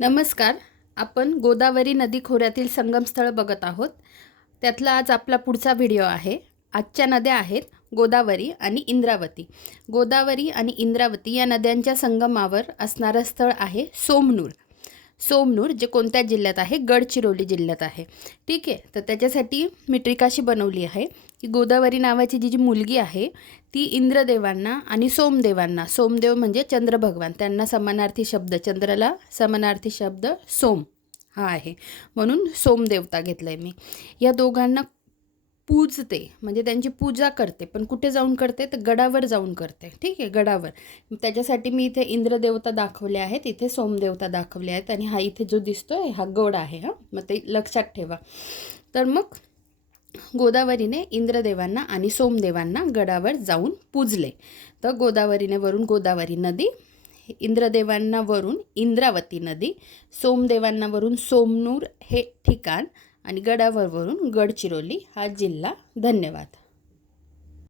नमस्कार. आपण गोदावरी नदी खोऱ्यातील संगमस्थळ बघत आहोत. त्यातला आज आपला पुढचा व्हिडिओ आहे. आजच्या नद्या आहेत गोदावरी आणि इंद्रावती. गोदावरी आणि इंद्रावती या नद्यांच्या संगमावर असणारं स्थळ आहे सोमनूर. सोमनूर जे कोणत्या जिल्ह्यात आहे? गडचिरोली जिल्ह्यात आहे. ठीक आहे? तर त्याच्यासाठी मी ट्रिक अशी बनवली आहे की गोदावरी नावाची जी जी मुलगी आहे ती इंद्रदेवांना आणि सोमदेवांना सोमदेव म्हणजे चंद्र भगवान त्यांना समानार्थी शब्द चंद्राला समानार्थी शब्द सोम हा आहे. म्हणून सोमदेवता घेतलं आहे मी. या दोघांना पूजते म्हणजे त्यांची पूजा करते पण कुठे जाऊन करते? तर गडावर जाऊन करते. ठीक आहे गडावर. त्याच्यासाठी मी इथे इंद्रदेवता दाखवल्या आहेत इथे सोमदेवता दाखवल्या आहेत आणि हा इथे जो दिसतोय हा गड आहे हां. मग ते लक्षात ठेवा. तर मग गोदावरीने इंद्रदेवांना आणि सोमदेवांना गडावर जाऊन पूजले. तर गोदावरीने वरून गोदावरी नदी इंद्रदेवांना वरून इंद्रावती नदी सोमदेवांना वरून सोमनूर हे ठिकाण आणि गडावरवरून गडचिरोली हा जिल्हा धन्यवाद.